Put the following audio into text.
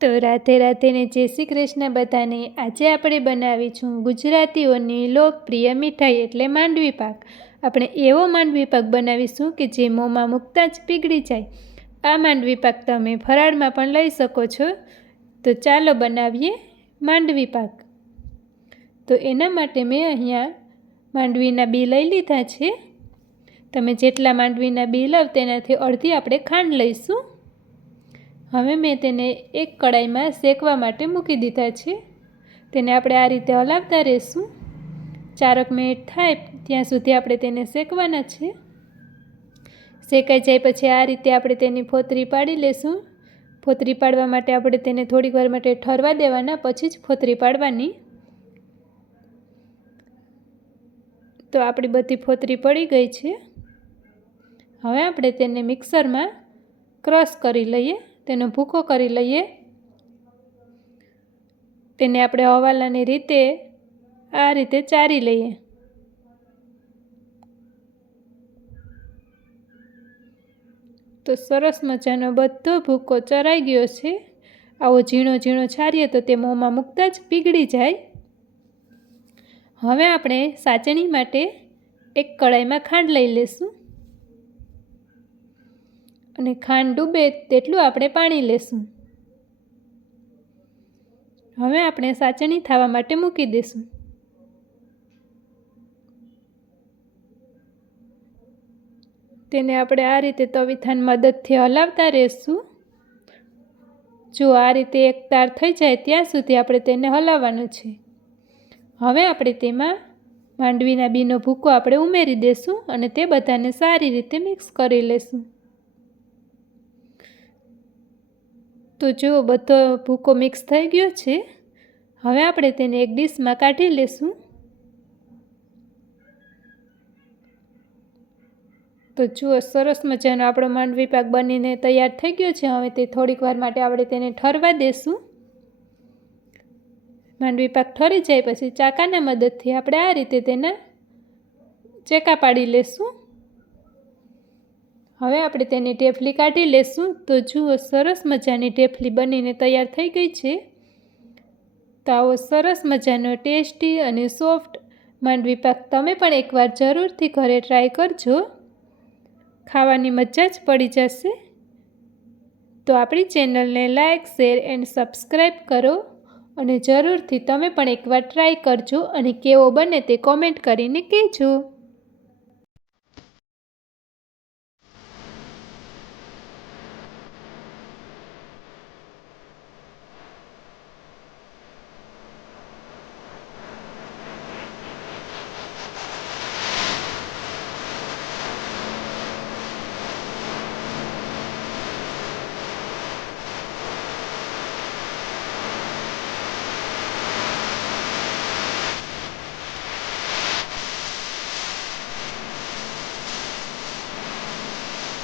તો રાધે રાધે ને જય શ્રી કૃષ્ણ બધાને। આજે આપણે બનાવીશું ગુજરાતીઓની લોકપ્રિય મીઠાઈ એટલે માંડવી પાક। આપણે એવો માંડવી પાક બનાવીશું કે જે મોંમાં મૂકતાં જ પીગળી જાય। આ માંડવી પાક તમે ફરાળમાં પણ લઈ શકો છો। તો ચાલો બનાવીએ માંડવી પાક। તો એના માટે મેં અહીંયા માંડવીના બી લઈ લીધા છે। તમે જેટલા માંડવીના બી લો તેનાથી અડધી આપણે ખાંડ લઈશું। હવે મેં તેને એક કડાઈમાં શેકવા માટે મૂકી દીધા છે। તેને આપણે આ રીતે હલાવતા રહીશું। 4 મિનિટ થાય ત્યાં સુધી આપણે તેને શેકવાના છે। શેકાઈ જાય પછી આ રીતે આપણે તેની ફોતરી પાડી લેશું। ફોતરી પાડવા માટે આપણે તેને થોડીક વાર માટે ઠરવા દેવાના, પછી જ ફોતરી પાડવાની। તો આપણી બધી ફોતરી પડી ગઈ છે। હવે આપણે તેને મિક્સરમાં ક્રશ કરી લઈએ, તેનો ભૂકો કરી લઈએ। તેને આપણે હવાલાની રીતે આ રીતે ચારી લઈએ। તો સરસ મજાનો બધો ભૂકો ચરાઈ ગયો છે। આવો ઝીણો ઝીણો છારીએ તો તે મોંમાં મૂકતાં જ પીગળી જાય। હવે આપણે સાચણી માટે એક કડાઈમાં ખાંડ લઈ લેશું અને ખાંડ ડૂબે તેટલું આપણે પાણી લેશું। હવે આપણે સાચણી થવા માટે મૂકી દઈશું। તેને આપણે આ રીતે તવીથાની મદદથી હલાવતા રહીશું। જો આ રીતે એક તાર થઈ જાય ત્યાં સુધી આપણે તેને હલાવવાનું છે। હવે આપણે તેમાં માંડવીના બીનો ભૂકો આપણે ઉમેરી દઈશું અને તે બધાને સારી રીતે મિક્સ કરી લેશું। તો જો બધો ભૂકો મિક્સ થઈ ગયો છે। હવે આપણે તેને એક ડીશમાં કાઢી લેશું। તો જુઓ સરસ મજાનો આપણો માંડવી પાક બનીને તૈયાર થઈ ગયો છે। હવે તે થોડીક વાર માટે આપણે તેને ઠરવા દેશું। માંડવી પાક ઠરી જાય પછી ચાકાના મદદથી આપણે આ રીતે તેના ચેકા પાડી લેશું। હવે આપણે તેની ઢેફલી કાઢી લેશું। તો જુઓ સરસ મજાની ઢેફલી બનીને તૈયાર થઈ ગઈ છે। તો આવો સરસ મજાનો ટેસ્ટી અને સોફ્ટ માંડવી પાક તમે પણ એકવાર જરૂરથી ઘરે ટ્રાય કરજો, ખાવાની મજા જ પડી જશે। તો આપણી ચેનલને લાઇક, શેર એન્ડ સબસ્ક્રાઈબ કરો અને જરૂરથી તમે પણ એકવાર ટ્રાય કરજો અને કેવો બને તે કોમેન્ટ કરીને કહેજો।